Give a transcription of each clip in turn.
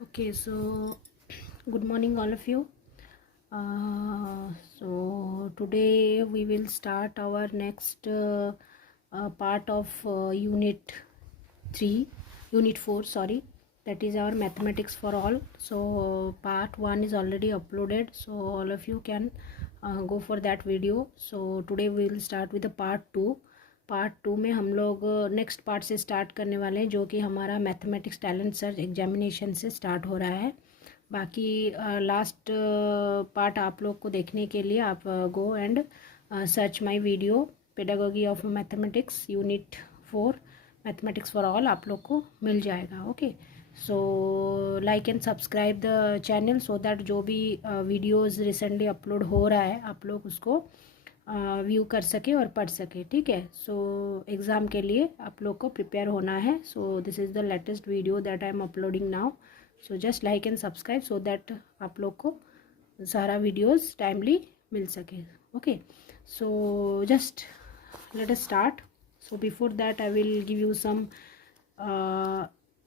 Okay, so good morning, all of you. So today we will start our next part of Unit 4, sorry. That is our mathematics for all. So part 1 is already uploaded, so all of you can go for that video. So today we will start with the part 2. Part 2 में हम लोग next part से start करने वाले हैं, जो कि हमारा मैथमेटिक्स टैलेंट सर्च एग्जामिनेशन से स्टार्ट हो रहा है। बाकी लास्ट पार्ट आप लोग को देखने के लिए आप go and search my video pedagogy of mathematics unit 4 mathematics for all, आप लोग को मिल जाएगा। Okay, so like and subscribe the channel so that जो भी वीडियोस रिसेंटली अपलोड हो रहा है आप लोग उसको व्यू कर सके और पढ़ सके। ठीक है, सो एग्ज़ाम के लिए आप लोग को प्रिपेयर होना है। So this is the latest video that I am uploading now, so just like and subscribe so that आप लोग को सारा वीडियोस टाइमली मिल सके। Okay, so just let us start. So before that I will give you some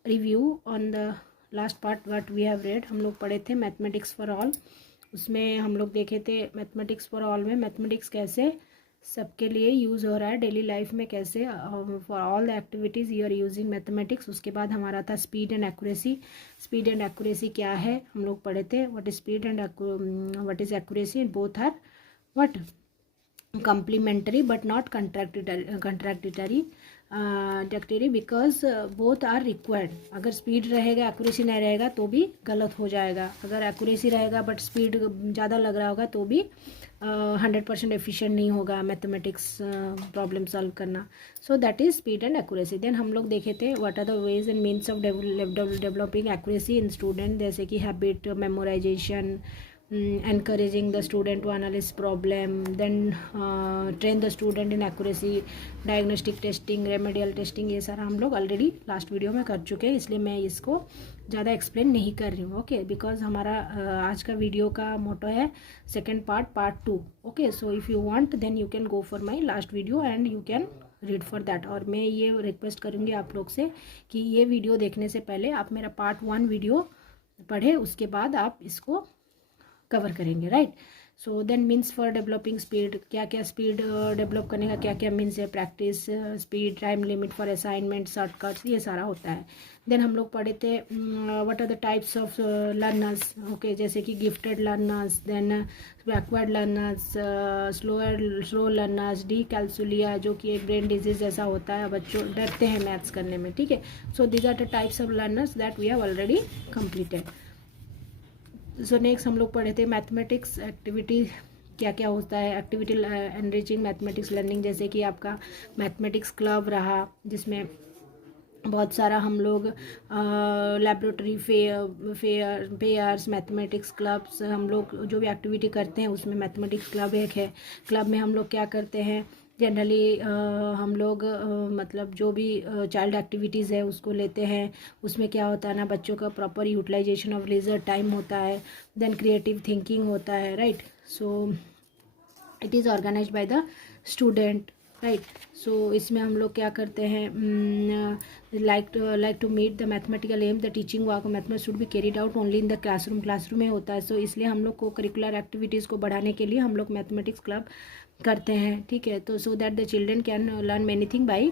review on the last part what we have read. हम लोग पढ़े थे मैथमेटिक्स फॉर ऑल, उसमें हम लोग देखे थे मैथमेटिक्स फॉर ऑल में मैथमेटिक्स कैसे सबके लिए यूज़ हो रहा है डेली लाइफ में, कैसे for all the activities you are using mathematics. उसके बाद हमारा था speed and accuracy. Speed and accuracy क्या है हम लोग पढ़े थे, what is speed and what is accuracy, both are what complementary but not contradictory because both are required। अगर स्पीड रहेगा एक्यूरेसी नहीं रहेगा तो भी गलत हो जाएगा, अगर एक्यूरेसी रहेगा बट स्पीड ज़्यादा लग रहा होगा तो भी 100% एफिशिएंट नहीं होगा मैथमेटिक्स प्रॉब्लम सॉल्व करना। So that is speed and accuracy. Then हम लोग देखे थे what are the ways and means of developing accuracy in student, जैसे कि habit memorization, encouraging the student to analyze problem, then train the student in accuracy, diagnostic testing, remedial testing, ये सारा हम लोग ऑलरेडी लास्ट वीडियो में कर चुके हैं, इसलिए मैं इसको ज़्यादा एक्सप्लेन नहीं कर रही हूँ। ओके, बिकॉज हमारा आज का वीडियो का मोटो है second part 2। Okay, so if you want then you can go for my last video and you can read for that. और मैं ये रिक्वेस्ट करूँगी आप लोग से कि ये वीडियो देखने से पहले आप मेरा पार्ट 1 वीडियो पढ़े, उसके बाद आप इसको कवर करेंगे, right. So then means for developing speed, क्या क्या स्पीड डेवलप करने का क्या क्या मीन्स है, practice speed, time limit for assignment, shortcuts, ये सारा होता है। देन हम लोग पढ़े थे what are the types of learners. Okay, जैसे कि gifted learners, then backward learners, slow learners, dyscalculia जो कि एक ब्रेन डिजीज जैसा होता है, बच्चों डरते हैं मैथ्स करने में। ठीक है, so these are the types of learners that we have already completed. So next हम लोग पढ़े थे मैथमेटिक्स एक्टिविटी क्या क्या होता है, एक्टिविटी एनरिचिंग मैथमेटिक्स लर्निंग, जैसे कि आपका मैथमेटिक्स क्लब रहा जिसमें बहुत सारा हम लोग लेबोरेटरी फेयर्स, मैथमेटिक्स क्लब्स, हम लोग जो भी एक्टिविटी करते हैं उसमें मैथमेटिक्स क्लब एक है। क्लब में हम लोग क्या करते हैं जनरली, हम लोग मतलब जो भी चाइल्ड एक्टिविटीज़ है उसको लेते हैं, उसमें क्या होता है ना, बच्चों का proper utilization of leisure time होता है, देन क्रिएटिव थिंकिंग होता है, right. So it is organise by the student, right. So इसमें हम लोग क्या करते हैं, like to meet the mathematical aim, the teaching work mathematics should be carried out only in the classroom में होता है। सो इसलिए हम लोग को करिकुलर एक्टिविटीज़ को बढ़ाने के लिए हम लोग मैथमेटिक्स क्लब करते हैं। ठीक है, तो so that the children can learn many thing by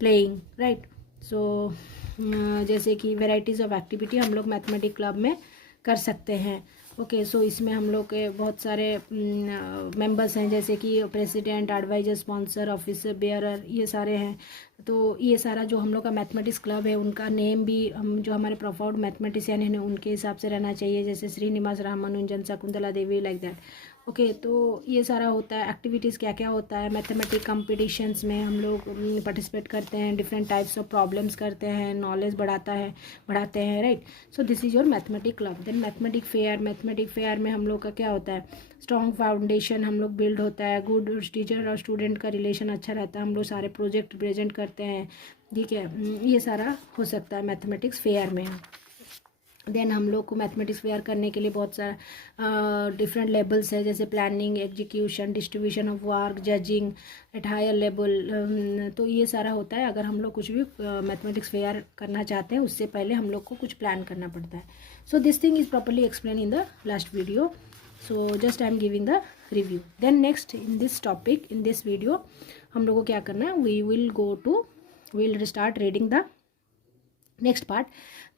playing, right. So जैसे कि वेराइटीज़ ऑफ एक्टिविटी हम लोग मैथमेटिक क्लब में कर सकते हैं। ओके, सो इसमें हम लोग के बहुत सारे मेंबर्स हैं, जैसे कि president, adviser, sponsor, officer, bearer, ये सारे हैं। तो ये सारा जो हम लोग का मैथमेटिक्स क्लब है उनका नेम भी हम जो हमारे प्रोफाउंड मैथमेटिशियन हैं उनके हिसाब से रहना चाहिए, जैसे Srinivas Ramanujan, Shakuntala Devi, like that. Okay, तो ये सारा होता है। एक्टिविटीज़ क्या क्या होता है, मैथमेटिक कंपटीशंस में हम लोग पार्टिसिपेट करते हैं, डिफरेंट टाइप्स ऑफ प्रॉब्लम्स करते हैं, नॉलेज बढ़ाते हैं, right. So this is your mathematic club. Then mathematic fair में हम लोग का क्या होता है, स्ट्रॉन्ग फाउंडेशन हम लोग बिल्ड होता है, गुड टीचर और स्टूडेंट का रिलेशन अच्छा रहता है, हम लोग सारे प्रोजेक्ट प्रेजेंट करते हैं। ठीक है, ये सारा हो सकता है मैथमेटिक्स फेयर में। देन हम लोग को मैथमेटिक्स फेयर करने के लिए बहुत सारा डिफरेंट लेवल्स है, जैसे planning, execution, distribution of work, judging at higher level. तो ये सारा होता है। अगर हम लोग कुछ भी मैथमेटिक्स फेयर करना चाहते हैं उससे पहले हम लोग को कुछ प्लान करना पड़ता है। So this thing is properly explain in the last video, so just I am giving the review. Then next in this topic, in this video हम लोग को क्या करना है, we will start reading the next part,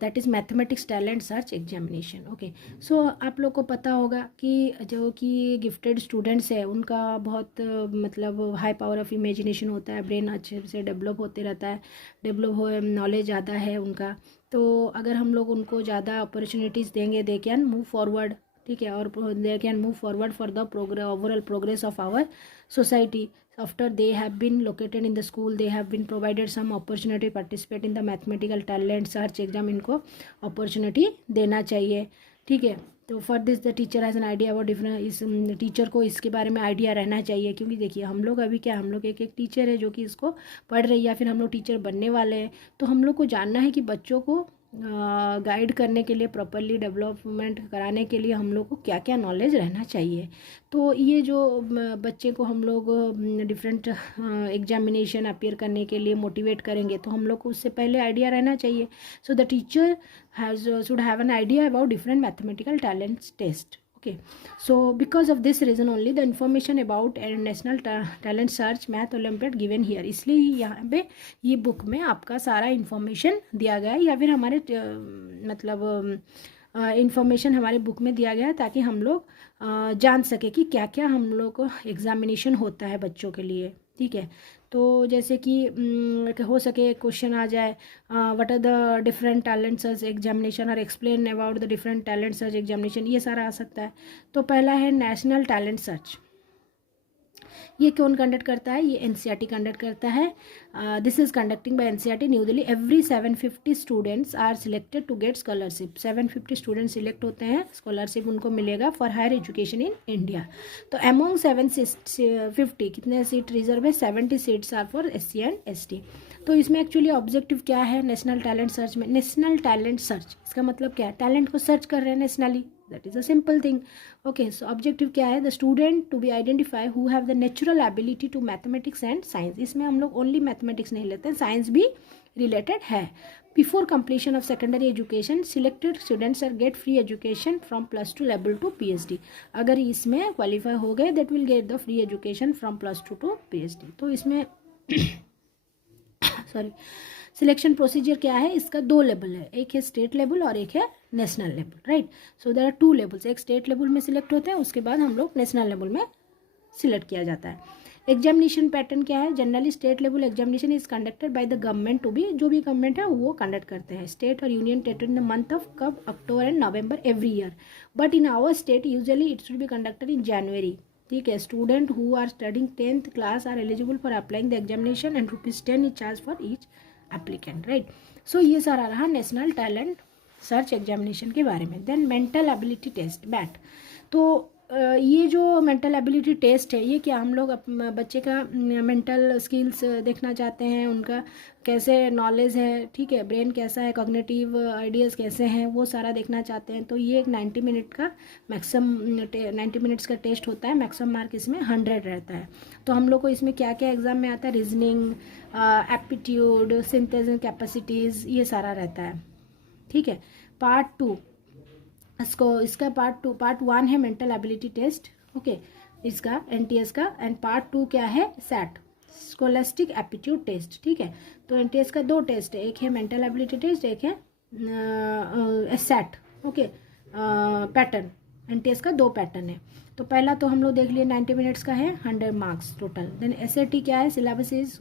that is mathematics talent search examination. Okay, so आप लोग को पता होगा कि जो कि गिफ्टेड स्टूडेंट्स है उनका बहुत मतलब हाई पावर ऑफ इमेजिनेशन होता है, ब्रेन अच्छे से डेवलप होते रहता है, डेवलप हो, नॉलेज ज़्यादा है उनका। तो अगर हम लोग उनको ज़्यादा अपॉर्चुनिटीज़ देंगे, दे कैन मूव फॉरवर्ड, ठीक है, और they can move forward for the overall progress of our society. After they have been located in the school, they have been provided some opportunity to participate in the mathematical talent search exam, इनको opportunity देना चाहिए, ठीक है। तो for this the teacher has an idea about different, इस teacher को इसके बारे में आइडिया रहना चाहिए, क्योंकि देखिए हम लोग अभी क्या, हम लोग एक टीचर है जो कि इसको पढ़ रही है, या फिर हम लोग टीचर बनने वाले हैं। तो हम लोग को जानना है कि बच्चों को गाइड करने के लिए, प्रॉपरली डेवलपमेंट कराने के लिए हम लोग को क्या क्या नॉलेज रहना चाहिए। तो ये जो बच्चे को हम लोग डिफरेंट एग्जामिनेशन अपीयर करने के लिए मोटिवेट करेंगे, तो हम लोग को उससे पहले आइडिया रहना चाहिए। So the teacher should have an idea about different mathematical talents test. Okay, so because of this reason only the information about national talent search math olympiad given here, इसलिए यहाँ पे ये बुक में आपका सारा information दिया गया है, या फिर हमारे मतलब इन्फॉर्मेशन हमारे बुक में दिया गया है, ताकि हम लोग जान सके कि क्या क्या हम लोग को एग्जामिनेशन होता है बच्चों के लिए, ठीक है। तो जैसे कि हो सके क्वेश्चन आ जाए, what are the different talent search examination और explain about the different talent search examination, ये सारा आ सकता है। तो पहला है नेशनल टैलेंट सर्च। ये कौन कंडक्ट करता है, ये एनसीईआरटी कंडक्ट करता है। This is conducting by NCERT new Delhi. Every 750 students are selected to get scholarship. 750 student select होते हैं, स्कॉलरशिप उनको मिलेगा for higher education in India. तो अमोंग 750 कितने सीट रिजर्व है, 70 seats are for SC and ST। तो इसमें एक्चुअली ऑब्जेक्टिव क्या है नेशनल टैलेंट सर्च में, नेशनल टैलेंट सर्च इसका मतलब क्या है, टैलेंट को सर्च कर रहे हैं nationally, that is a simple thing. Okay, so objective क्या है, the student to be identify who have the natural ability to mathematics and science. इसमें हम लोग ओनली मैथमेटिक्स नहीं लेते हैं, साइंस भी रिलेटेड है। Before completion of secondary education selected students are get free education from +2 level to PhD। अगर इसमें क्वालिफाई हो गए that will get the free education from +2 to PhD। तो इसमें सॉरी, सिलेक्शन प्रोसीजर क्या है, इसका 2 लेवल है, एक है स्टेट लेवल और एक है national level, right. So there are 2 levels, एक स्टेट लेवल में सिलेक्ट होते हैं, उसके बाद हम लोग नेशनल लेवल में सिलेक्ट किया जाता है। एग्जामिनेशन पैटर्न क्या है, generally state level examination is conducted by the government to be, जो भी गवर्नमेंट है वो कंडक्ट करते हैं, स्टेट और union territory in the month of कब, October and November every year. But in our state usually it should be conducted in January, ठीक है। Student who are studying 10th class are eligible for applying the examination and ₹10 is charge for each applicant, right. So ये सारा रहा national talent search examination के बारे में। Then mental ability test, MAT. तो ये जो मेंटल एबिलिटी टेस्ट है, ये क्या, हम लोग बच्चे का मेंटल स्किल्स देखना चाहते हैं, उनका कैसे नॉलेज है, ठीक है, ब्रेन कैसा है, कॉग्निटिव आइडियाज़ कैसे हैं, वो सारा देखना चाहते हैं। तो ये एक 90 मिनट का मैक्सिमम 90 मिनट्स का टेस्ट होता है, मैक्सिमम मार्क इसमें 100 रहता है। तो हम लोग को इसमें क्या क्या एग्जाम में आता है, रीजनिंग, एप्टीट्यूड, सिंथेसिस कैपेसिटीज़, ये सारा रहता है, ठीक है। पार्ट 2 इसका पार्ट 1 है मेंटल एबिलिटी टेस्ट, ओके, इसका NTS का, एंड पार्ट 2 क्या है, SAT स्कोलास्टिक एप्टीट्यूड टेस्ट, ठीक है। तो NTS का 2 टेस्ट है, एक है मेंटल एबिलिटी टेस्ट, एक है SAT, ओके। पैटर्न NTS का 2 पैटर्न है। तो पहला तो हम लोग देख लिए 90 मिनट्स का है, 100 मार्क्स टोटल। देन SAT क्या है, syllabus is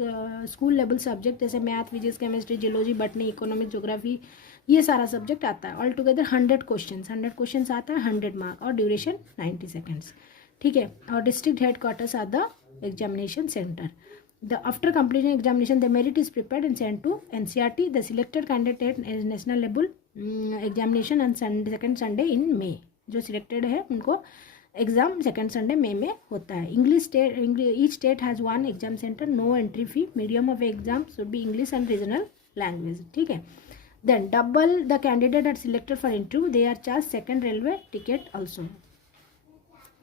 school level subject, जैसे math, physics, chemistry, geology, botany, economics, geography, ये सारा सब्जेक्ट आता है। ऑल टुगेदर 100 क्वेश्चंस आता है, 100 मार्क, और ड्यूरेशन 90 सेकेंड्स, ठीक है। और district headquarters are the examination center. The after completing examination, the merit is prepared and sent to NCERT. The selected candidate is national level examination on second Sunday in May. जो selected है उनको exam second Sunday मई में होता है। English state, each state has 1 exam center, no entry fee, medium of exam should be English and regional language, ठीक है। Then double the candidate are selected for interview, they are charged second railway ticket also.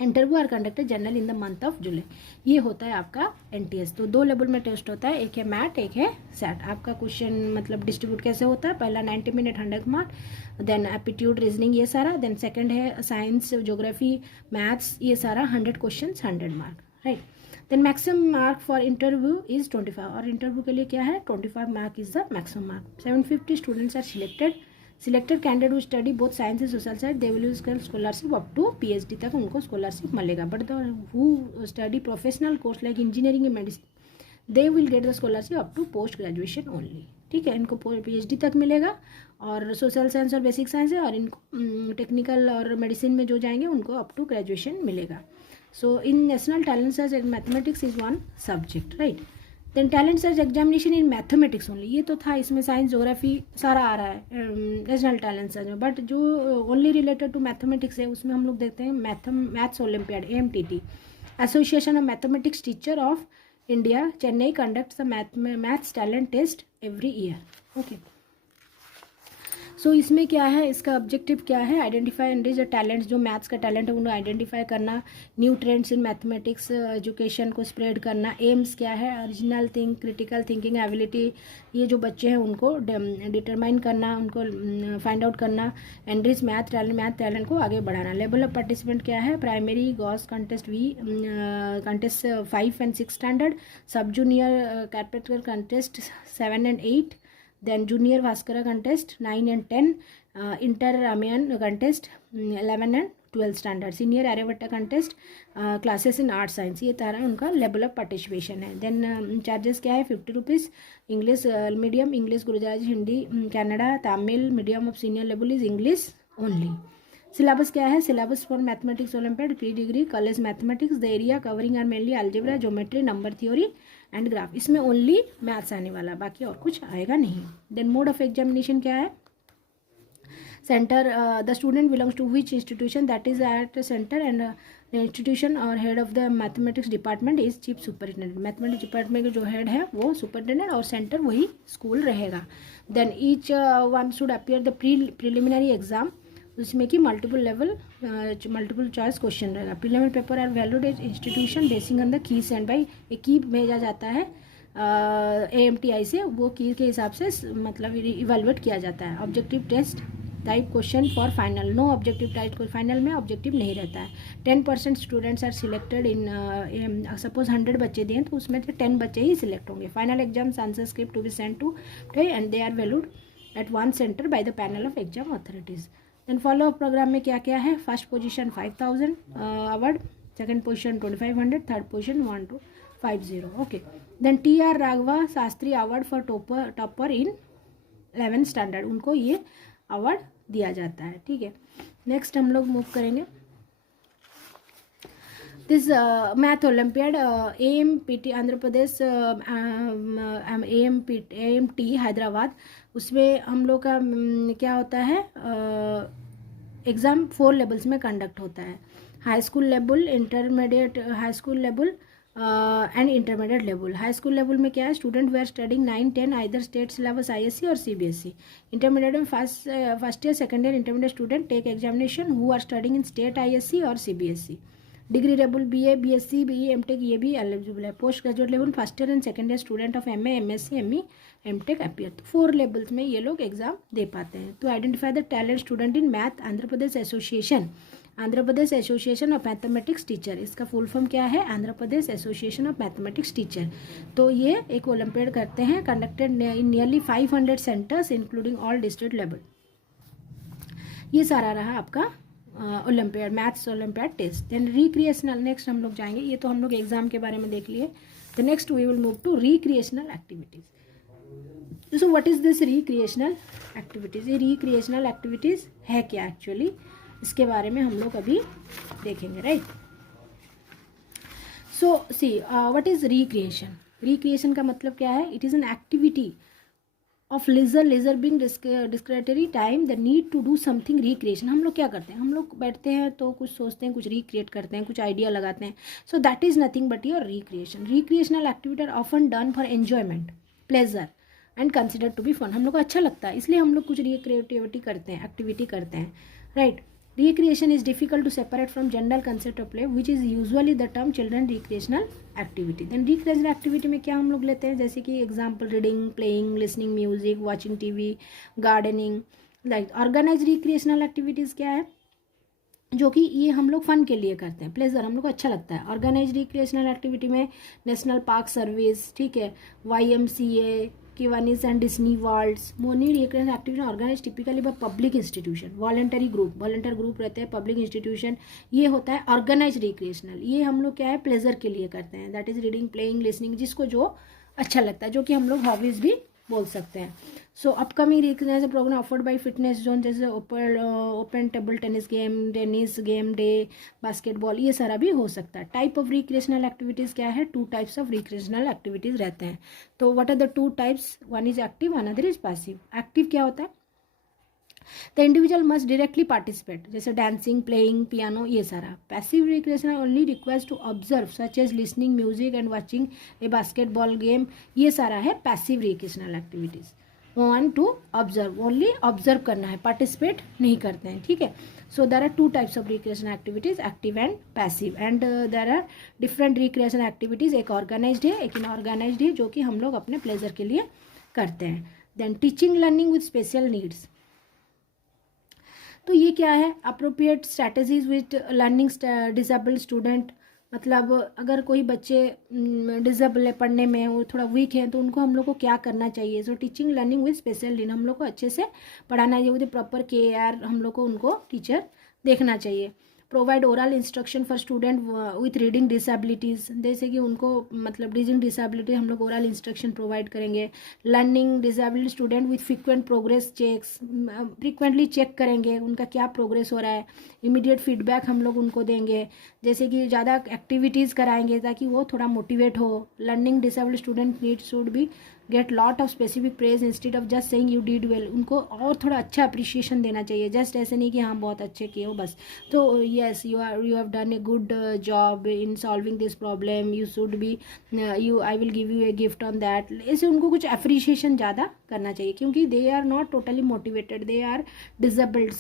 Interview are conducted general in the month of July. ये होता है आपका NTS. तो 2 level में test होता है, एक है मैट, एक है सैट. आपका क्वेश्चन मतलब डिस्ट्रीब्यूट कैसे होता है, पहला 90 minute 100 mark, then aptitude reasoning ये सारा, देन सेकंड है साइंस ज्योग्राफी मैथ्स ये सारा 100 question 100 mark, right. Then maximum mark for interview is 25, और इंटरव्यू के लिए क्या है 25 mark is the maximum mark. 750 students are selected. Selected candidate who study both science and social science they will use scholarship up to PhD तक उनको scholarship मिलेगा. But the who study professional course like engineering and medicine they will get the scholarship up to post graduation only. ठीक है, इनको PhD तक मिलेगा, और social science और बेसिक साइंस है, और इनको टेक्निकल और मेडिसिन में जो जाएंगे उनको अप टू ग्रेजुएशन मिलेगा. So in national talent search mathematics is one subject, right. Then talent search examination in mathematics only. ये तो था, इसमें साइंस ज्योग्राफी सारा आ रहा है नेशनल टैलेंट सर्च में, बट जो ओनली रिलेटेड टू मैथमेटिक्स है उसमें हम लोग देखते हैं maths olympiad AMTT, association of mathematics teacher of India Chennai conducts the maths talent test every year. Okay, so इसमें क्या है, इसका ऑब्जेक्टिव क्या है, आइडेंटिफाई एंड द टैलेंट, जो मैथ्स का टैलेंट है उन्हें आइडेंटिफाई करना, new trends in mathematics education को स्प्रेड करना. एम्स क्या है, original think, critical thinking ability, ये जो बच्चे हैं उनको डिटरमाइन करना, उनको फाइंड आउट करना, एंड्रिज मैथ टैलेंट को आगे बढ़ाना. लेवल ऑफ पार्टिसिपेंट क्या है, primary Gauss contest contest 5 and 6 standard, सब junior capital contest 7 and 8, then junior Bhaskara contest 9 and 10, inter Ramayan contest 11 and 12 standard, senior Aryabhatta contest classes in art science. ये तारा उनका level of participation है. Then charges क्या है, 50 rupees. English medium, English Gujarati, Hindi, Kannada, Tamil. Medium of senior level is English only. Syllabus क्या है, syllabus for mathematics olympiad pre degree college mathematics. The area covering are mainly algebra, geometry, number theory and graph. इसमें only maths आने वाला, बाकी और कुछ आएगा नहीं. देन मोड ऑफ एग्जामिनेशन क्या है, centre the student belongs to which institution, that is at centre, and institution और head of the mathematics department is chief superintendent. Mathematics department का जो हेड है वो सुपरिटेंडेंट, और सेंटर वही स्कूल रहेगा. Then each one should appear the preliminary exam, उसमें कि multiple level multiple choice question रहेगा. Preliminary paper are valued at institution basing on the key sent by, एक की भेजा जाता है AMTI से, वो की के हिसाब से मतलब इवेलुएट किया जाता है. Objective test type question for final, no objective type final में ऑब्जेक्टिव नहीं रहता है. 10% students are selected in, suppose 100 बच्चे दें तो उसमें से 10 बच्चे ही सिलेक्ट होंगे. Final exams answer script to be send to and they are valued at one centre by the panel of exam authorities. Then follow up programme में क्या क्या है, first position 5000 award, second position 2500, third position 1250. Okay, then TR Raghava Shastri award for topper in 11th standard, उनको ये award दिया जाता है. ठीक है, नेक्स्ट हम लोग मूव करेंगे. This math olympiad AMPT Andhra Pradesh, AMT Hyderabad, उसमें हम लोग का क्या होता है, एग्ज़ाम 4 लेवल्स में कंडक्ट होता है. High school level, intermediate high school level and intermediate level. High school level में क्या है, स्टूडेंट वे are studying 9, 10 either state syllabus ISC और CBSE. इंटरमीडिएट में first year second year intermediate student take examination who are studying in state ISC और CBSE. Degree level BA, BSc, BE, MTech ये भी eligible है. Post graduate level first year and second year student of MA, MSc, ME, MTech appear. तो 4 levels में ये लोग exam दे पाते हैं. तो identify the talent student in math. Andhra Pradesh association of mathematics teacher, इसका फुल फॉर्म क्या है, Andhra Pradesh association of mathematics teacher. तो ये एक ओलंपियाड करते हैं, conducted in nearly 500 centres including all district level. ये सारा रहा आपका olympiad, maths olympiad test. Then recreational, next हम लोग जाएंगे. ये तो हम लोग एग्जाम के बारे में देख लिए. तो next we will move to recreational activities. So what is this recreational activities, ये रिक्रिएशनल एक्टिविटीज है क्या एक्चुअली, इसके बारे में हम लोग अभी देखेंगे, right. So see what is recreation. Recreation का मतलब क्या है, it is an activity of leisure being discretionary time the need to do something recreation. हम लोग क्या करते हैं, हम लोग बैठते हैं तो कुछ सोचते हैं, कुछ रिक्रिएट करते हैं, कुछ आइडिया लगाते हैं. So that is nothing but your recreation. Recreational activity are often done for enjoyment, pleasure, and consider to be fun. हम लोग को अच्छा लगता है इसलिए हम लोग कुछ रिक्रिएटिविटी करते हैं, एक्टिविटी करते हैं, right. Recreation is difficult to separate from general concept of play, which is usually the term children recreational activity. Then recreational activity में क्या हम लोग लेते हैं, जैसे कि example reading, playing, listening music, watching TV, gardening, like. Organise recreational activities क्या है, जो कि ये हम लोग फन के लिए करते हैं, प्लेजर, हम लोग को अच्छा लगता है। ऑर्गेनाइज रिक्रिएशनल एक्टिविटी में नेशनल पार्क सर्विस, ठीक है, YMCA, Kiwanis and Disney worlds. Many recreational activity organise typically by public institution, voluntary group, volunteer group रहते हैं, पब्लिक इंस्टीट्यूशन, ये होता है ऑर्गेनाइज रिक्रिएशनल। ये हम लोग क्या है, प्लेजर के लिए करते हैं, that is reading, playing, listening, जिसको जो अच्छा लगता है, जो कि हम लोग हॉबीज भी बोल सकते हैं। So upcoming recreational programme offered by fitness zone, जैसे open table tennis game day, basketball, ये सारा भी हो सकता है। टाइप ऑफ रिक्रिएशनल एक्टिविटीज़ क्या है, 2 टाइप्स ऑफ रिक्रिएशनल एक्टिविटीज़ रहते हैं। तो what are the 2 types, one is active, another is passive. Active क्या होता है, the individual must directly participate, जैसे डांसिंग, प्लेइंग, पियानो, ये सारा। Passive recreation only request to observe, such as listening music and watching a basketball game, ये सारा है passive recreational activities. One to observe, only observe करना है, participate नहीं करते हैं, ठीक है। So there are 2 types of recreational activities, active and passive, and there are different recreational activities, एक ऑर्गेनाइज्ड है, एक इनऑर्गेनाइज्ड है, जो कि हम लोग अपने प्लेजर के लिए करते हैं। Then teaching learning with special needs, तो ये क्या है, appropriate strategies with learning disabled student, मतलब अगर कोई बच्चे डिसेबल है, पढ़ने में वो थोड़ा वीक है, तो उनको हम लोग को क्या करना चाहिए। So teaching learning with special need, हम लोग को अच्छे से पढ़ाना चाहिए, विद प्रॉपर केयर, हम लोग को उनको टीचर देखना चाहिए। Provide oral instruction for student with reading disabilities, जैसे कि उनको मतलब रीडिंग डिसेबिलिटी हम लोग ओरल इंस्ट्रक्शन प्रोवाइड करेंगे। Learning disabled student with frequent progress checks, frequently check करेंगे उनका क्या प्रोग्रेस हो रहा है। इमीडिएट फीडबैक हम लोग उनको देंगे, जैसे कि ज़्यादा एक्टिविटीज़ कराएंगे ताकि वो थोड़ा मोटिवेट हो। Learning disabled student need should be get lot of specific praise instead of just saying you did well, उनको और थोड़ा अच्छा अप्रिशिएशन देना चाहिए, जस्ट ऐसे नहीं कि हाँ बहुत अच्छे किए हो बस। तो yes you have done a good job in solving this problem, you should be I will give you a gift on that, ऐसे उनको कुछ अप्रिशिएशन ज़्यादा करना चाहिए, क्योंकि they are not totally motivated, they are disabled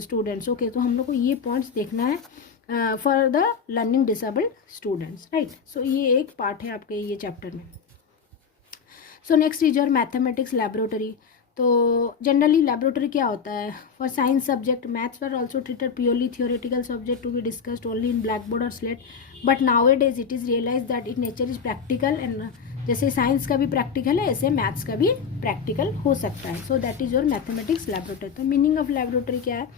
students. Okay, तो हम लोग को ये पॉइंट्स देखना है for the learning disabled students, right. So ये एक पार्ट है आपके ये चैप्टर में। So next is your mathematics laboratory. तो जनरली लैबोरेटरी क्या होता है, for science subject maths were also treated purely theoretical subject to be discussed only in black board और slate, but nowadays it is realise that it nature is practical, and जैसे science का भी practical है ऐसे maths का भी practical हो सकता है। So that is your mathematics laboratory. तो मीनिंग ऑफ लैबोरेटरी क्या है,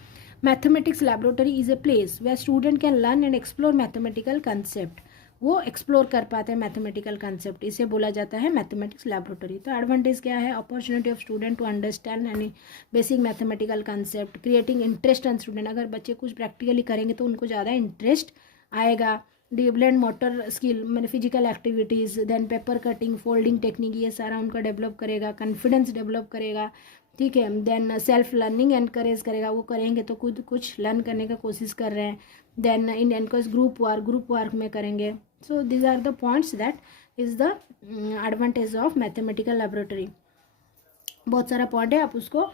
mathematics laboratory is a place where student can learn and explore mathematical concept, वो एक्सप्लोर कर पाते हैं मैथमेटिकल कंसेप्ट, इसे बोला जाता है मैथमेटिक्स लैबोरेटरी। तो एडवांटेज क्या है, opportunity of student to understand any basic mathematical concept, creating interest on student, अगर बच्चे कुछ प्रैक्टिकली करेंगे तो उनको ज़्यादा इंटरेस्ट आएगा। डेवलप्ड मोटर स्किल, मैंने physical activities, then paper cutting, folding technique, ये सारा उनका डेवलप करेगा, कॉन्फिडेंस डेवलप करेगा, ठीक है। देन सेल्फ लर्निंग एनकरेज करेगा, वो करेंगे तो खुद कुछ लर्न करने का कोशिश कर रहे हैं। Then in encourage group work में करेंगे। So these are the points that is the advantage of mathematical laboratory. बहुत सारा पॉइंट है, आप उसको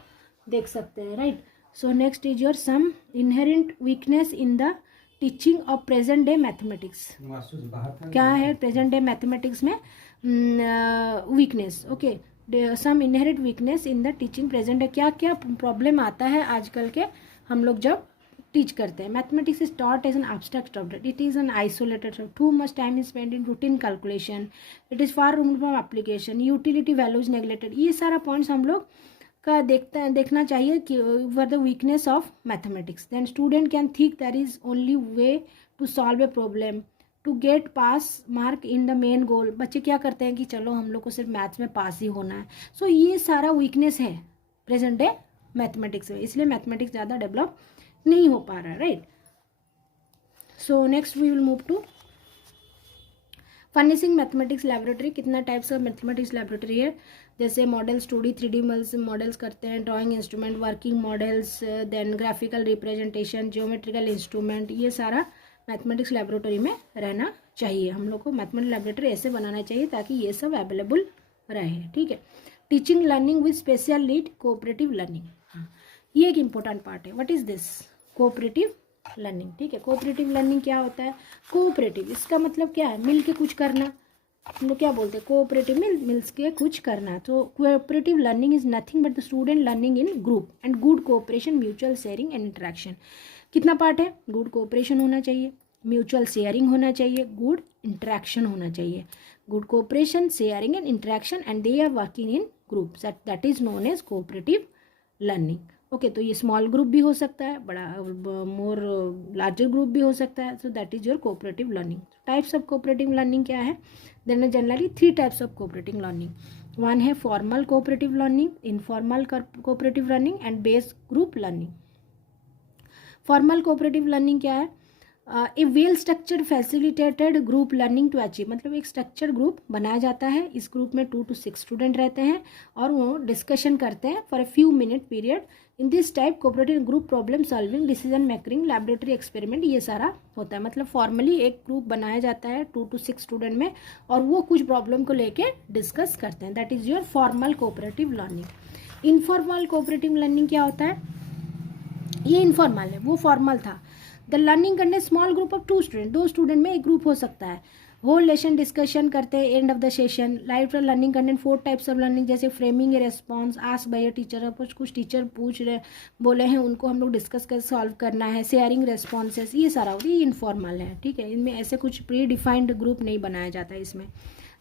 देख सकते हैं, right. So next is your some inherent weakness in the teaching of present day mathematics. क्या है प्रेजेंट डे मैथमेटिक्स में weakness, okay, some inherent weakness in the teaching present day. क्या क्या प्रॉब्लम आता है आजकल के हम लोग जब टीच करते हैं। Mathematics is taught as an abstract subject, it is an isolated subject, too much time is spend in routine calculation, it is far removed from application, utility values neglected. ये सारा पॉइंट्स हम लोग का देखना चाहिए कि for the weakness of mathematics. Then student can think there is only way to solve a problem to get pass mark in the main goal. बच्चे क्या करते हैं कि चलो हम लोग को सिर्फ मैथ्स में पास ही होना है। सो ये सारा वीकनेस है प्रेजेंट डे मैथमेटिक्स में, इसलिए मैथमेटिक्स ज़्यादा डेवलप नहीं हो पा रहा है, right. So next we will move to furnishing mathematics laboratory. कितना टाइप्स ऑफ मैथमेटिक्स लैबोरेटरी है, जैसे मॉडल स्टडी, 3D मॉडल्स करते हैं, drawing instrument, working models, then graphical representation, geometrical instrument, ये सारा मैथमेटिक्स लैबोरेटरी में रहना चाहिए। हम लोग को मैथमेटिक्स लैबोरेटरी ऐसे बनाना चाहिए ताकि ये सब अवेलेबल रहे, ठीक है। Teaching learning with special need, cooperative learning. हाँ, ये एक इम्पोर्टेंट पार्ट है। What is this? Cooperative learning. ठीक है, कोऑपरेटिव लर्निंग क्या होता है? कोऑपरेटिव, इसका मतलब क्या है? मिल के कुछ करना। हम लोग क्या बोलते हैं? कोऑपरेटिव में मिल्स के कुछ करना। तो cooperative learning is nothing but the student learning in group and good cooperation, mutual sharing and interaction. कितना पार्ट है? गुड कोऑपरेशन होना चाहिए, म्यूचुअल शेयरिंग होना चाहिए, गुड इंटरेक्शन होना चाहिए। Good cooperation, sharing and interaction and they are working in group, that is known as cooperative learning. Okay, तो ये स्मॉल ग्रुप भी हो सकता है, बड़ा मोर लार्जर ग्रुप भी हो सकता है। So that is your cooperative learning. Types of cooperative learning क्या है? There are generally 3 types of cooperative learning. One है formal cooperative learning, informal cooperative learning and base group learning. Formal cooperative learning क्या है? A well structured facilitated group learning to achieve, मतलब एक structured group बनाया जाता है। इस group में 2 to 6 स्टूडेंट रहते हैं और वो डिस्कशन करते हैं for a few minute period. In this type cooperative group problem solving, decision making, laboratory experiment, ये सारा होता है। मतलब फॉर्मली एक ग्रुप बनाया जाता है 2 to 6 स्टूडेंट में और वो कुछ प्रॉब्लम को लेके डिस्कस करते हैं। That is your formal cooperative learning. Informal cooperative learning क्या होता है? ये इनफॉर्मल है, वो फॉर्मल था। द लर्निंग करने small group of 2 student, 2 student में एक ग्रुप हो सकता है। होल लेसन डिस्कशन करते हैं end of the session. Live learning करने 4 टाइप्स ऑफ लर्निंग, जैसे framing a response, ask by a teacher, कुछ टीचर पूछ रहे बोले हैं उनको हम लोग डिस्कस कर सॉल्व करना है, शेयरिंग रेस्पॉन्सेस, ये सारा होता है। ये इनफॉर्मल है। ठीक है, इनमें ऐसे कुछ प्री डिफाइंड ग्रुप नहीं बनाया जाता है इसमें।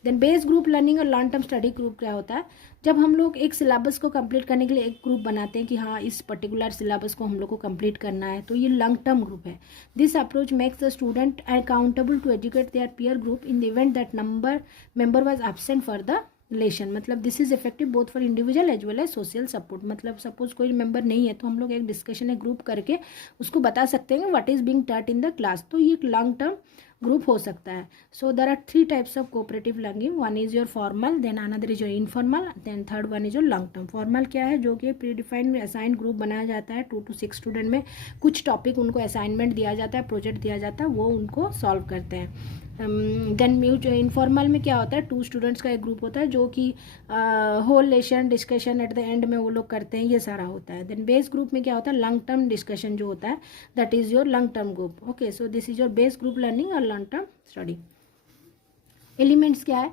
देन बेस ग्रुप लर्निंग और लॉन्ग टर्म स्टडी ग्रुप क्या होता है? जब हम लोग एक सिलेबस को कंप्लीट करने के लिए एक ग्रुप बनाते हैं कि हाँ इस पर्टिकुलर सिलेबस को हम लोग को कंप्लीट करना है, तो ये लॉन्ग टर्म ग्रुप है। This approach makes the student accountable to educate their peer group in the event that member was absent for the lesson. मतलब this is effective both for individual as well as social support. मतलब suppose कोई member नहीं है तो हम लोग एक discussion एक ग्रुप करके उसको बता सकते हैं what is being taught in the class. तो ये एक लॉन्ग टर्म ग्रुप हो सकता है। So there are 3 types of cooperative learning. One is your formal, then another is your informal, then third one is your long term. Formal क्या है? जो कि प्री डिफाइंड असाइंड ग्रुप बनाया जाता है 2 to 6 स्टूडेंट में। कुछ टॉपिक उनको असाइनमेंट दिया जाता है, प्रोजेक्ट दिया जाता है, वो उनको सॉल्व करते हैं। देन म्यूचुअल इनफॉर्मल में क्या होता है? 2 स्टूडेंट्स का एक ग्रुप होता है जो कि whole lesson discussion at the end में वो लोग करते हैं, ये सारा होता है। देन बेस ग्रुप में क्या होता है? लॉन्ग टर्म डिस्कशन जो होता है, that is your long term group. Okay, so this is your base group learning और लॉन्ग टर्म स्टडी। एलिमेंट्स क्या है?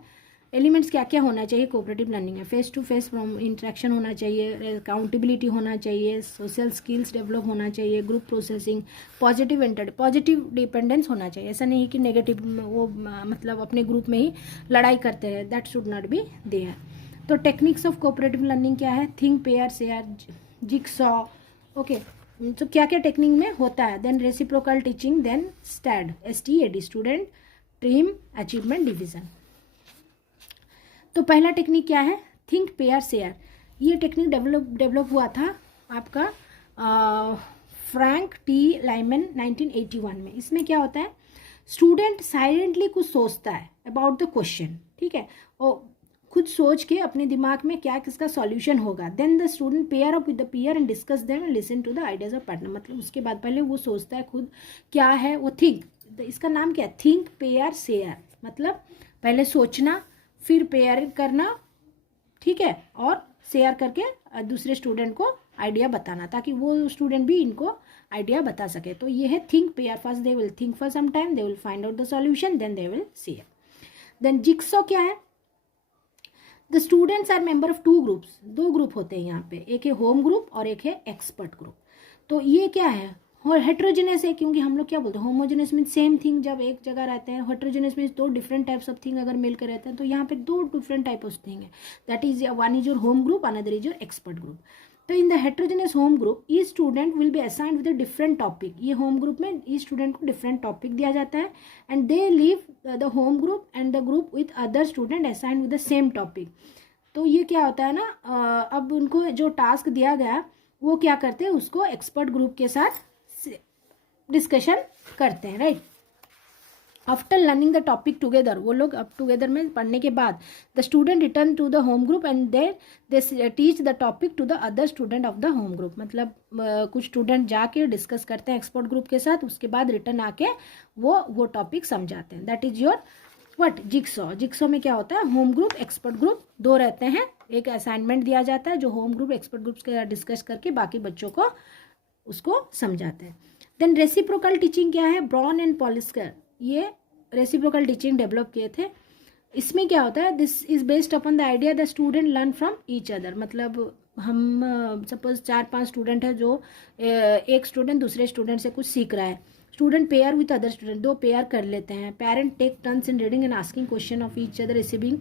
एलिमेंट्स क्या क्या होना चाहिए कोऑपरेटिव लर्निंग में? फेस टू फेस इंटरेक्शन होना चाहिए, अकाउंटेबिलिटी होना चाहिए, सोशल स्किल्स डेवलप होना चाहिए, ग्रुप प्रोसेसिंग, पॉजिटिव डिपेंडेंस होना चाहिए। ऐसा नहीं कि नेगेटिव वो मतलब अपने ग्रुप में ही लड़ाई करते रहे, that should not be there. तो टेक्निक्स ऑफ कोऑपरेटिव लर्निंग क्या है? Think, pair, share, jigsaw. Okay, तो क्या क्या टेक्निक में होता है? Then reciprocal teaching, then STAD, STAD, student team achievement division. तो पहला टेक्निक क्या है? Think, pair, share. ये टेक्निक डेवलप हुआ था आपका फ्रैंक टी लाइमन 1981 में। इसमें क्या होता है? स्टूडेंट साइलेंटली कुछ सोचता है अबाउट द क्वेश्चन, ठीक है, और खुद सोच के अपने दिमाग में क्या किसका सॉल्यूशन होगा। Then the student pair up with the pair and discuss them and listen to the ideas of partner. मतलब उसके बाद पहले वो सोचता है खुद क्या है, वो थिंक, इसका नाम क्या है? Think, pair, share. मतलब पहले सोचना, फिर पेयर करना, ठीक है, और शेयर करके दूसरे स्टूडेंट को आइडिया बताना ताकि वो स्टूडेंट भी इनको आइडिया बता सके। तो ये है think, pair. First they will think for some time, they will find out the solution, then they will share. Then jigsaw क्या है? The students are member of 2 groups. 2 group होते हैं यहाँ पे, एक है होम ग्रुप और एक है एक्सपर्ट ग्रुप। तो ये क्या है? और हेट्रोजेनस है, क्योंकि हम लोग क्या बोलते हैं? होमोजेनस मीन सेम थिंग जब एक जगह रहते हैं। Heterogeneous mean 2 different types of thing अगर मिलकर रहते हैं, तो यहाँ पे 2 डिफरेंट टाइप ऑफ थिंग है। That is one is your home group, another is your expert group. तो in the heterogeneous home group each student will be assigned with a different topic. ये होम ग्रुप में each student को different topic दिया जाता है and they leave the home group and the group with other student assigned with the same topic. तो ये क्या होता है ना, अब उनको जो टास्क दिया गया वो क्या करते हैं? उसको एक्सपर्ट ग्रुप के साथ डिस्कशन करते हैं, right. After learning the topic together, वो लोग अब टुगेदर में पढ़ने के बाद the student return to the home group and then they teach the topic to the other student of the home group. मतलब कुछ स्टूडेंट जाके डिस्कस करते हैं एक्सपर्ट ग्रुप के साथ, उसके बाद रिटर्न आके वो टॉपिक समझाते हैं। That is your what jigsaw. Jigsaw में क्या होता है, होम ग्रुप एक्सपर्ट ग्रुप दो रहते हैं, एक असाइनमेंट दिया जाता है जो होम ग्रुप एक्सपर्ट ग्रुप के डिस्कस करके बाकी बच्चों को उसको समझाते हैं। देन रेसिप्रोकल टीचिंग क्या है, ब्रॉन एंड पॉलिस्कर ये रेसिप्रोकल टीचिंग डेवलप किए थे। इसमें क्या होता है, this is based upon the idea the student learn from each other. मतलब हम सपोज 4-5 स्टूडेंट है, जो एक स्टूडेंट दूसरे स्टूडेंट से कुछ सीख रहा है, student pair with other student, दो पेयर कर लेते हैं। Parent take turns in reading and asking question of each other receiving.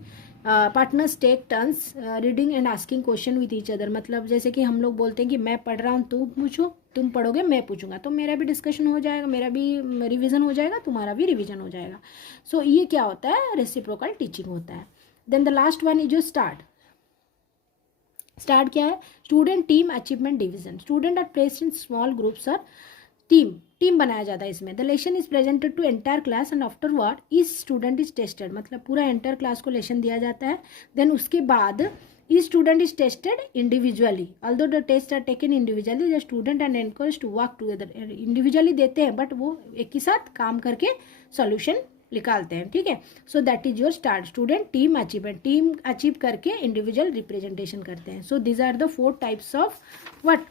Partners take turns reading and asking question with each other. मतलब जैसे कि हम लोग बोलते हैं कि मैं पढ़ रहा हूँ तुम पूछो, तुम पढ़ोगे मैं पूछूंगा, तो मेरा भी डिस्कशन हो जाएगा, मेरा भी रिवीजन हो जाएगा, तुम्हारा भी रिवीजन हो जाएगा। सो ये क्या होता है, रेसिप्रोकल टीचिंग होता है। Then the last one is जो स्टार्ट। स्टार्ट क्या है, student team achievement division. Student are placed in small groups और टीम बनाया जाता है इसमें। The lesson is presented to entire class and afterward each student is tested. मतलब पूरा एंटायर क्लास को लेसन दिया जाता है। देन उसके बाद each student is tested individually. Although the test are taken individually, the student and encourage to work together. Individually देते हैं बट वो एक ही साथ काम करके सॉल्यूशन निकालते हैं, ठीक है। So that is your start. Student team achievement, team achieve करके इंडिविजुअल रिप्रेजेंटेशन करते हैं। So these are the 4 types of what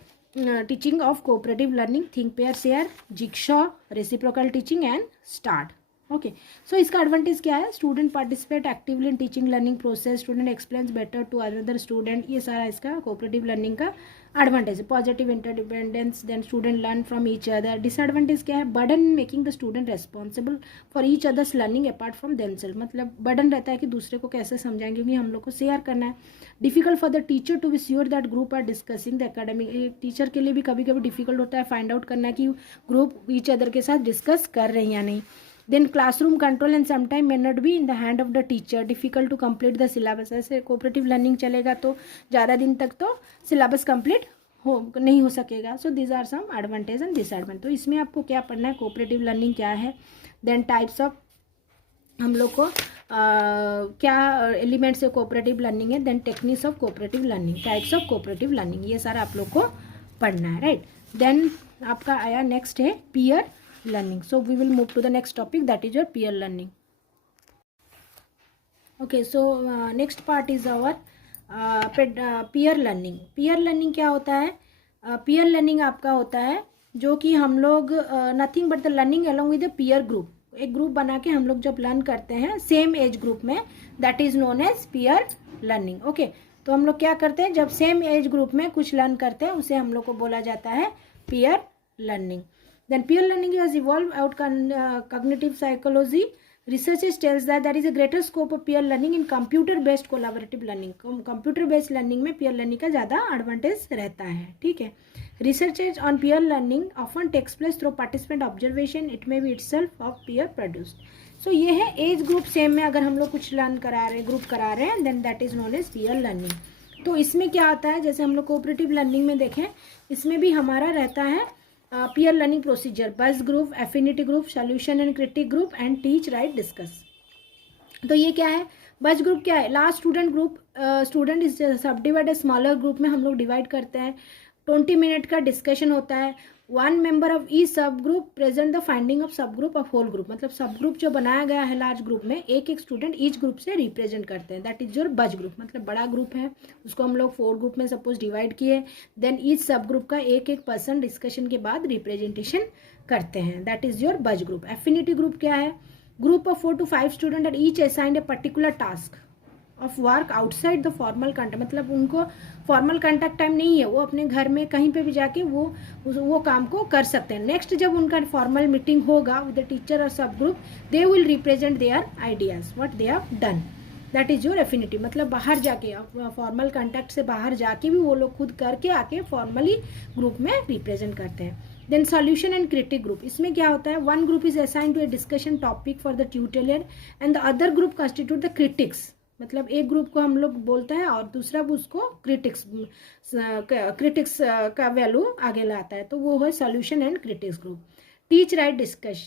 teaching of cooperative learning, think pair share, jigsaw, reciprocal teaching and start. Okay, so इसका advantage क्या है, student participate actively in teaching learning process, student explains better to another student. ये सारा इसका cooperative learning का advantage है। Positive interdependence, then student learn from each other. Disadvantage क्या है, burden making the student responsible for each others learning apart from themselves. मतलब burden रहता है कि दूसरे को कैसे समझाएंगे, क्योंकि हम लोग को शेयर करना है। Difficult for the teacher to be sure that group are discussing the academic. Teacher के लिए भी कभी कभी डिफिकल्ट होता है फाइंड आउट करना कि ग्रुप ईच अदर के साथ डिस्कस कर रहे हैं या नहीं। Then classroom control and sometime may not be in the hand of the teacher, difficult to complete the syllabus. ऐसे कोऑपरेटिव लर्निंग चलेगा तो ज़्यादा दिन तक तो सिलेबस कंप्लीट नहीं हो सकेगा। So these are some advantage and disadvantage. तो इसमें आपको क्या पढ़ना है, कोऑपरेटिव लर्निंग क्या है, देन टाइप्स ऑफ हम लोग को क्या एलिमेंट्स ऑफ कोऑपरेटिव लर्निंग है, then techniques of cooperative learning, types of cooperative learning, ये सारा आप लोग को पढ़ना है, राइट। देन आपका आया नेक्स्ट है peer learning. So we will move to the next topic, that is your peer learning. Okay, so next part is our peer learning. Peer learning क्या होता है, peer learning आपका होता है जो कि हम लोग nothing but the learning along with the peer group, एक ग्रुप बना के हम लोग जब लर्न करते हैं सेम एज ग्रुप में, that is known as peer learning. Okay, तो हम लोग क्या करते हैं, जब सेम एज ग्रुप में कुछ लर्न करते हैं उसे हम लोग को बोला जाता है peer learning. Then peer learning has evolved out cognitive psychology. Researchers tells that there is a greater scope of peer learning in computer-based collaborative learning. Computer-based learning में peer learning का ज़्यादा advantage रहता है, ठीक है। Researches on peer learning often takes place through participant observation. It may be itself of peer produced. So ये है age group same में अगर हम लोग कुछ लर्न करा रहे हैं, ग्रुप करा रहे हैं, then that is known as peer learning. तो इसमें क्या आता है, जैसे हम लोग कोऑपरेटिव लर्निंग में देखें, इसमें भी हमारा रहता है peer learning procedure, buzz group, affinity group, solution and critique group and teach write discuss. तो ये क्या है, बज ग्रुप क्या है, last student group, student is सब डिवाइड स्मॉलर ग्रुप में हम लोग डिवाइड करते हैं, 20 मिनट का डिस्कशन होता है, 1 मेंबर ऑफ ईच सब group present the finding of सब ग्रुप ऑफ होल ग्रुप। मतलब सब ग्रुप जो बनाया गया है लार्ज ग्रुप में, एक एक स्टूडेंट ईच ग्रुप से रिप्रेजेंट करते हैं, that is your buzz group. मतलब बड़ा ग्रुप है उसको हम लोग 4 ग्रुप में सपोज डिवाइड किए, देन ईच सब ग्रुप का एक एक पर्सन डिस्कशन के बाद रिप्रेजेंटेशन करते हैं, that is your buzz group. Affinity group क्या है, group of 4 to 5 student are each assigned a particular task of work outside the formal contact. मतलब उनको फॉर्मल कंटेक्ट टाइम नहीं है, वो अपने घर में कहीं पे भी जाके वो काम को कर सकते हैं। नेक्स्ट जब उनका फॉर्मल मीटिंग होगा विद द टीचर और सब group, they will represent their ideas what they have done, that is your affinity. मतलब बाहर जाके फॉर्मल कंटेक्ट से बाहर जाके भी वो लोग खुद करके आके फॉर्मली ग्रुप में रिप्रेजेंट करते हैं। Then solution and critic group, इसमें क्या होता है, 1 group is assigned to a discussion topic for the tutorial and the other group constitute the critics. मतलब एक ग्रुप को हम लोग बोलता है और दूसरा उसको क्रिटिक्स का वैल्यू आगे लाता है, तो वो है solution and critics group. Teach write discuss,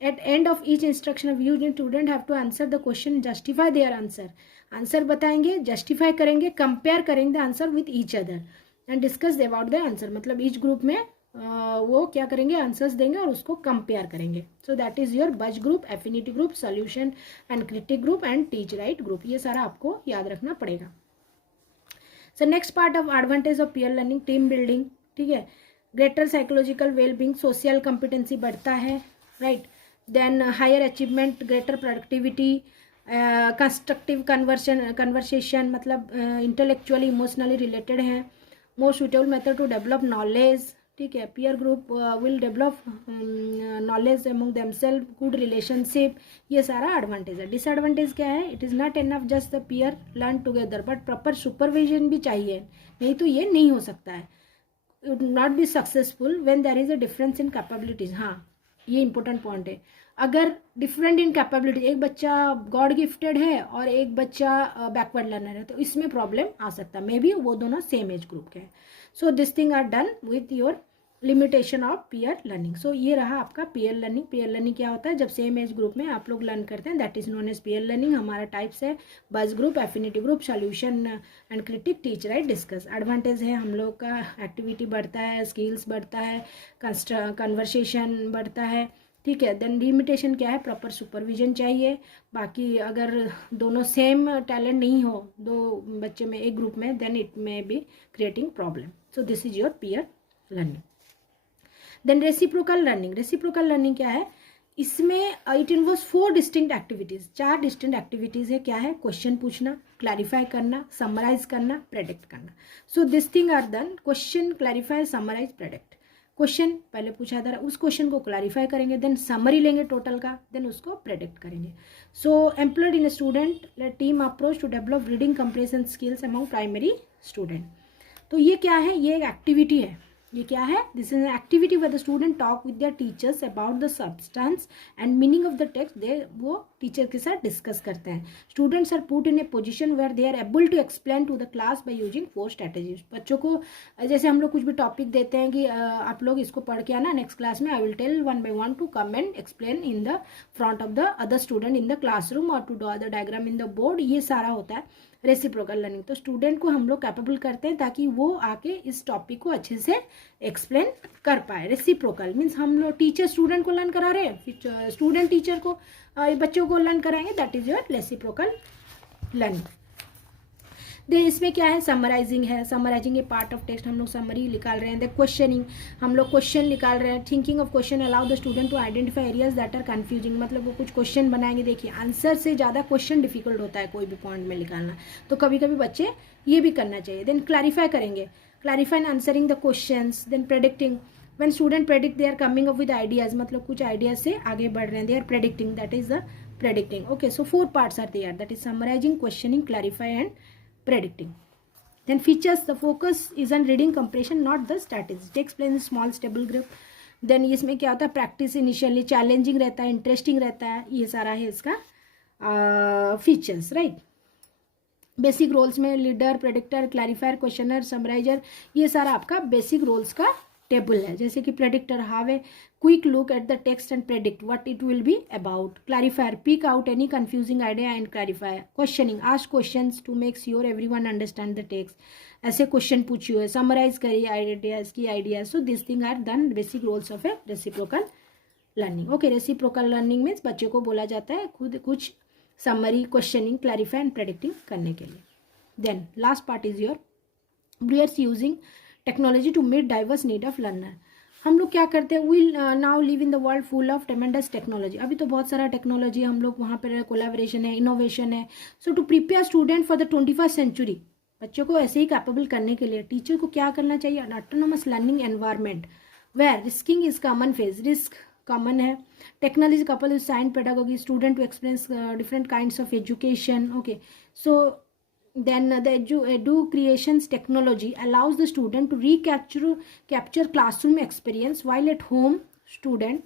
at end of each instruction of use student have to answer the question, justify their answer. Answer बताएंगे, जस्टिफाई करेंगे, कंपेयर करेंगे the answer with each other and discuss about the answer. मतलब each group में वो क्या करेंगे, answers देंगे और उसको कंपेयर करेंगे. So that is your buzz group, affinity group, solution and critic group and teach write group. ये सारा आपको याद रखना पड़ेगा. So next part of advantage of peer learning, team building. ठीक है, greater psychological wellbeing, social competency बढ़ता है right. Then higher achievement, greater productivity, constructive conversation मतलब इंटेलेक्चुअली इमोशनली रिलेटेड है. More suitable method to develop knowledge. ठीक है, peer group will develop knowledge among themselves, good relationship. ये सारा advantage है. Disadvantage क्या है, it is not enough just the peer learn together, but proper supervision भी चाहिए, नहीं तो ये नहीं हो सकता है. It not be successful when there is a difference in capabilities. हाँ, ये इंपॉर्टेंट पॉइंट है. अगर डिफरेंट इन कैपेबिलिटी, एक बच्चा गॉड गिफ्टेड है और एक बच्चा बैकवर्ड लर्नर है, तो इसमें प्रॉब्लम आ सकता है. मे बी वो दोनों सेम एज ग्रुप के हैं. So this thing are done with your limitation of peer learning. So ये रहा आपका पीयर लर्निंग. पीयर लर्निंग क्या होता है, जब सेम एज ग्रुप में आप लोग लर्न करते हैं, that is known as peer learning. हमारा टाइप्स है buzz group, affinity group, solution and critic, teach write discuss. Advantage है हम लोग का एक्टिविटी बढ़ता है, स्किल्स बढ़ता है, कन्वर्सेशन बढ़ता है. ठीक है. देन लिमिटेशन क्या है, प्रॉपर सुपरविजन चाहिए. बाकी अगर दोनों सेम टैलेंट नहीं हो दो बच्चे में एक ग्रुप में, then it may be creating problem. So this is your peer learning. Then reciprocal learning. Reciprocal learning क्या है, इसमें it involves 4 distinct activities. 4 distinct activities है. क्या है, क्वेश्चन पूछना, क्लैरिफाई करना, समराइज करना, प्रेडिक्ट करना. So this thing are done. Question, clarify, summarise, predict. Question पहले पूछा था, उस क्वेश्चन को क्लैरिफाई करेंगे, देन समरी लेंगे टोटल का, देन उसको प्रेडिक्ट करेंगे. So employed in student team approach to develop reading compression skills among primary student. तो ये क्या है, ये एक एक्टिविटी है. ये क्या है, this is an activity where the student talk with their teachers about the substance and meaning of the text. They वो टीचर के साथ डिस्कस करते हैं. Students are put in a position where they are able to explain to the class by using 4 strategies. बच्चों को जैसे हम लोग कुछ भी टॉपिक देते हैं कि आप लोग इसको पढ़ के आना नेक्स्ट क्लास में, I will tell 1 by 1 to come and explain in the front of the other student in the classroom और to draw the diagram in the board. ये सारा होता है रेसिप्रोकल लर्निंग. तो स्टूडेंट को हम लोग कैपेबल करते हैं ताकि वो आके इस टॉपिक को अच्छे से एक्सप्लेन कर पाए. रेसिप्रोकल मीन्स हम लोग टीचर स्टूडेंट को लर्न करा रहे हैं, फिर स्टूडेंट टीचर को बच्चों को लर्न कराएंगे. That is your reciprocal learning. दे इसमें क्या है, समराइजिंग है. Summarising a part of text, हम लोग समरी निकाल रहे हैं. द क्वेश्चनिंग, हम लोग क्वेश्चन निकाल रहे हैं. Thinking of question allow the student to identify areas that are confusing. मतलब वो कुछ क्वेश्चन बनाएंगे. देखिए, आंसर से ज़्यादा क्वेश्चन डिफिकल्ट होता है कोई भी पॉइंट में निकालना, तो कभी कभी बच्चे ये भी करना चाहिए. देन क्लैरिफाई करेंगे, clarify and answering the questions. Then predicting, when student predict they are coming up with ideas, मतलब कुछ आइडियाज से आगे बढ़ रहे हैं, they are predicting. That is the predicting. Okay, so 4 parts are there, that is summarising, questioning, clarify and predicting. Then features, the focus is on reading comprehension, not the strategy. It explains small stable group. Then इसमें क्या होता है, practice initially challenging रहता है, interesting रहता है. ये सारा है इसका फीचर्स राइट. बेसिक रोल्स में लीडर, प्रेडिक्टर, क्लैरिफायर, क्वेश्चनर, समराइजर, ये सारा आपका बेसिक रोल्स का टेबल है. जैसे कि predictor, have a quick look at the text and predict what it will be about. Clarifier, pick out any confusing idea and clarify. Questioning, ask questions to make sure everyone understand the text. ऐसे question पूछिए, summarise करिए ideas की ideas. So this thing are done basic roles of a reciprocal learning. Okay, reciprocal learning means बच्चे को बोला जाता है खुद कुछ summary, questioning, clarify and predicting करने के लिए. Then last part is your briars using technology to meet diverse need of learner. हम लोग क्या करते हैं, we now live in the world full of tremendous technology. अभी तो बहुत सारा टेक्नोलॉजी हम लोग वहाँ पर कोलैबोरेशन है, इनोवेशन है. So to prepare student for the 21st century, बच्चों को ऐसे ही कैपेबल करने के लिए टीचर को क्या करना चाहिए, an autonomous learning environment where risking is common phase. Risk common है. Technology couple with science pedagogy, student to experience different kinds of education. Okay, so then the edu creations technology allows the student to capture classroom experience while at home. Student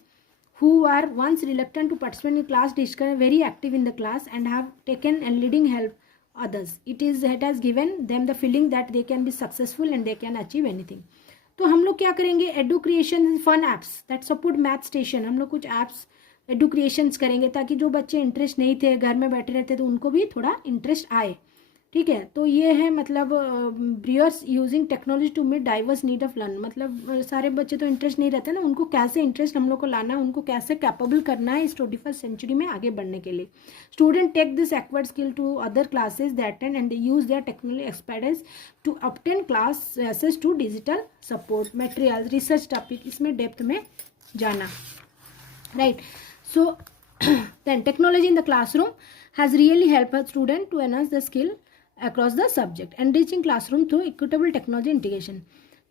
who are once reluctant to participate in class discussion very active in the class and have taken and leading help others. It has given them the feeling that they can be successful and they can achieve anything. तो हम लोग क्या करेंगे, edu creation fun apps that support math station. हम लोग कुछ apps edu creations करेंगे ताकि जो बच्चे इंटरेस्ट नहीं थे, घर में बैठे रहते, तो उनको भी थोड़ा इंटरेस्ट आए. ठीक है। तो ये है मतलब briars using technology to meet diverse need of learn, मतलब सारे बच्चे तो इंटरेस्ट नहीं रहते ना, उनको कैसे इंटरेस्ट हम लोग को लाना है, उनको कैसे कैपेबल करना है इस 21st सेंचुरी में आगे बढ़ने के लिए। Student take this acquired skill to other classes that attend and they use their technology expertise to obtain class access to digital support material research topic, इसमें डेप्थ में जाना, right. So then technology in the classroom has really helped a student to enhance the skill across the subject, enriching classroom through equitable technology integration।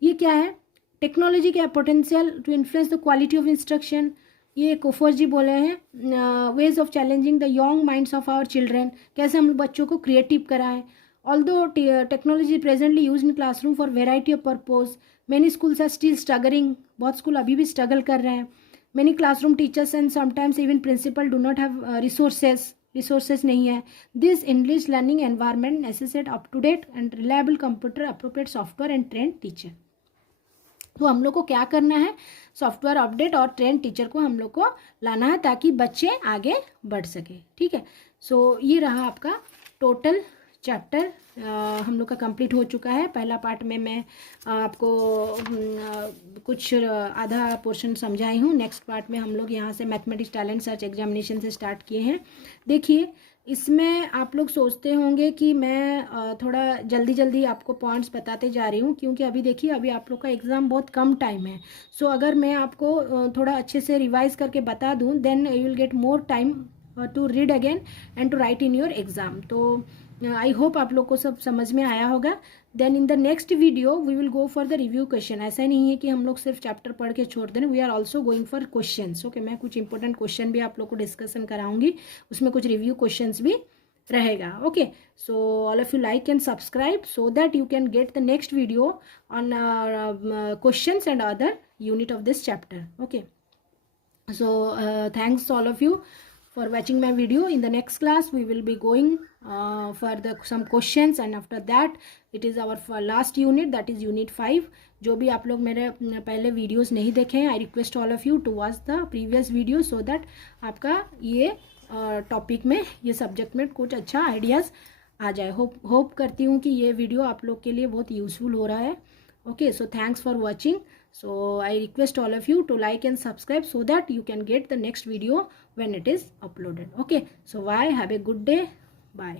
ये क्या है, technology का potential to influence the quality of instruction, ये कोफर जी बोले हैं। Ways of challenging the young minds of our children, कैसे हम बच्चों को क्रिएटिव कराएं। Although technology presently use in classroom for variety of purpose, many schools are still struggling, बहुत स्कूल अभी भी स्ट्रगल कर रहे हैं। Many classroom teachers and sometimes even principal do not have resources नहीं है। This English learning environment necessitate up to date and reliable computer, appropriate software and trained teacher। तो हम लोग को क्या करना है, सॉफ्टवेयर अपडेट और ट्रेन टीचर को हम लोग को लाना है ताकि बच्चे आगे बढ़ सके, ठीक है। सो ये रहा आपका टोटल चैप्टर हम लोग का कंप्लीट हो चुका है। पहला पार्ट में मैं आपको कुछ आधा पोर्शन समझाई हूँ। नेक्स्ट पार्ट में हम लोग यहाँ से मैथमेटिक्स टैलेंट सर्च एग्जामिनेशन से स्टार्ट किए हैं। देखिए इसमें आप लोग सोचते होंगे कि मैं थोड़ा जल्दी जल्दी आपको पॉइंट्स बताते जा रही हूँ, क्योंकि अभी देखिए अभी आप लोग का एग्ज़ाम बहुत कम टाइम है। सो अगर मैं आपको थोड़ा अच्छे से रिवाइज करके बता दूँ then you will get more time to read again and to write in your exam. तो आई होप आप लोग को सब समझ में आया होगा। Then in the next video we will go for the review question. ऐसा नहीं है कि हम लोग सिर्फ चैप्टर पढ़ के छोड़ दें, we are also going for questions. Okay, मैं कुछ इंपॉर्टेंट क्वेश्चन भी आप लोग को डिस्कशन कराऊंगी, उसमें कुछ रिव्यू क्वेश्चंस भी रहेगा। Okay, so all of you like and subscribe so that you can get the next video on questions and other unit of this chapter. Okay, so thanks all of you for watching my video. In the next class we will be going for some questions, and after that it is our last unit, that is unit 5. जो भी आप लोग मेरे पहले videos नहीं देखे हैं, I request all of you to watch the previous video so that आपका ये टॉपिक में, ये सब्जेक्ट में कुछ अच्छा आइडियाज़ आ जाए। होप करती हूँ कि ये वीडियो आप लोग के लिए बहुत यूज़फुल हो रहा है। Okay, so thanks for watching. So I request all of you to like and subscribe so that you can get the next video when it is uploaded. Okay, so bye, have a good day, bye.